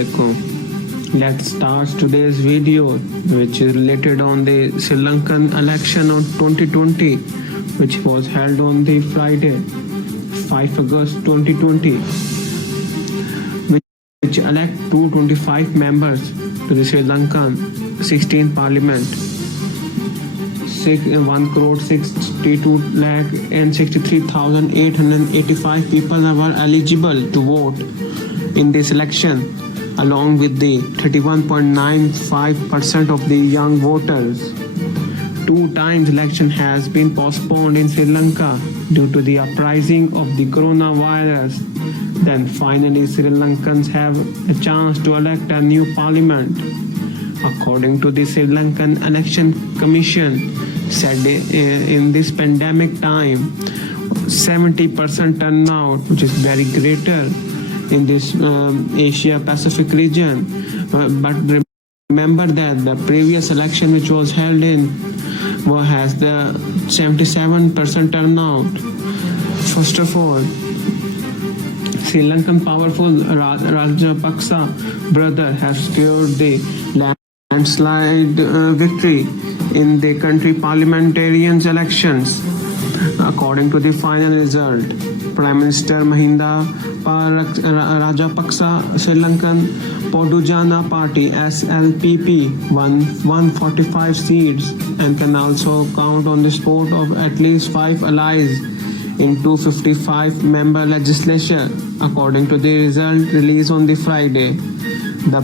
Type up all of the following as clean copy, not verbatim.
Assalamualaikum. Let's start today's video, which is related on the Sri Lankan election of 2020, which was held on the Friday, 5 August 2020, which elect 225 members to the Sri Lankan 16th Parliament. 1,62,63,885 people were eligible to vote in this election, along with the 31.95% of the young voters. 2 times election has been postponed in Sri Lanka due to the uprising of the coronavirus. Then finally Sri Lankans have a chance to elect a new parliament. According to the Sri Lankan Election Commission, said in this pandemic time, 70% turnout, which is very greater in this Asia Pacific region. But remember that the previous election which was held in has the 77% turnout. First of all, Sri Lankan powerful Rajapaksa brother has secured the landslide victory in the country parliamentarian elections. According to the final result, Prime Minister Mahinda Rajapaksa Sri Lankan Podujana Party SLPP won 145 seats and can also count on the support of at least 5 allies in 255-member legislature, according to the result released on the Friday. The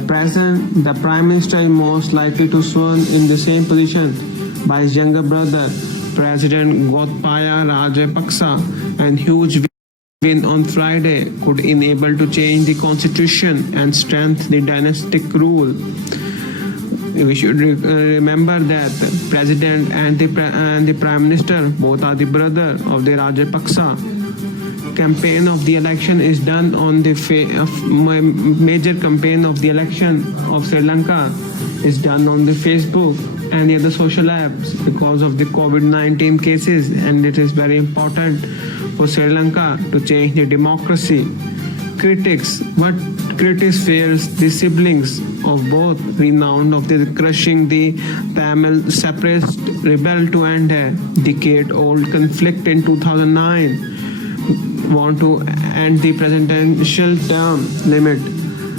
Prime Minister is most likely to sworn in the same position by his younger brother, President Gotabaya Rajapaksa, and huge win on Friday could enable to change the constitution and strengthen the dynastic rule. We should remember that President and the Prime Minister both are the brother of the Rajapaksa. Campaign of the election is done on the major campaign of the election of Sri Lanka is done on the Facebook and the other social apps because of the COVID-19 cases, and it is very important for Sri Lanka to change the democracy. Critics fears the siblings of both renowned of the crushing the Tamil separatist rebel to end a decade-old conflict in 2009. Want to end the presidential term limit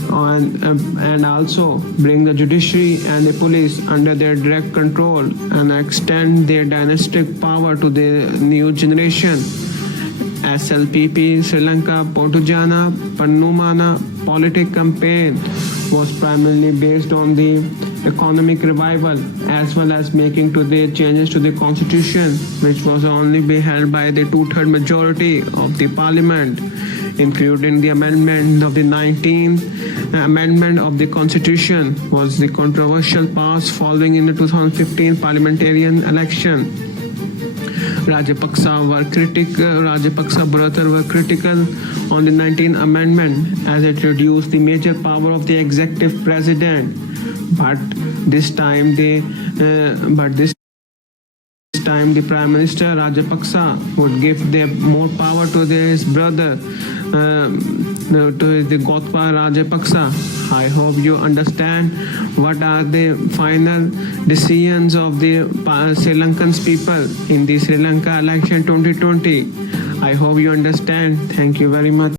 and also bring the judiciary and the police under their direct control and extend their dynastic power to the new generation. SLPP Sri Lanka Podujana Pannumana political campaign was primarily based on the economic revival as well as making to the changes to the constitution, which was only be held by the 2/3 majority of the parliament, including the amendment of the 19th amendment of the constitution was the controversial pass following in the 2015 parliamentarian election. Rajapaksa brother were critical on the 19th amendment as it reduced the major power of the executive president. But this time the Prime Minister Rajapaksa would give more power to his brother, to the Gotabaya Rajapaksa. I hope you understand what are the final decisions of the Sri Lankan people in the Sri Lanka election 2020. I hope you understand. Thank you very much.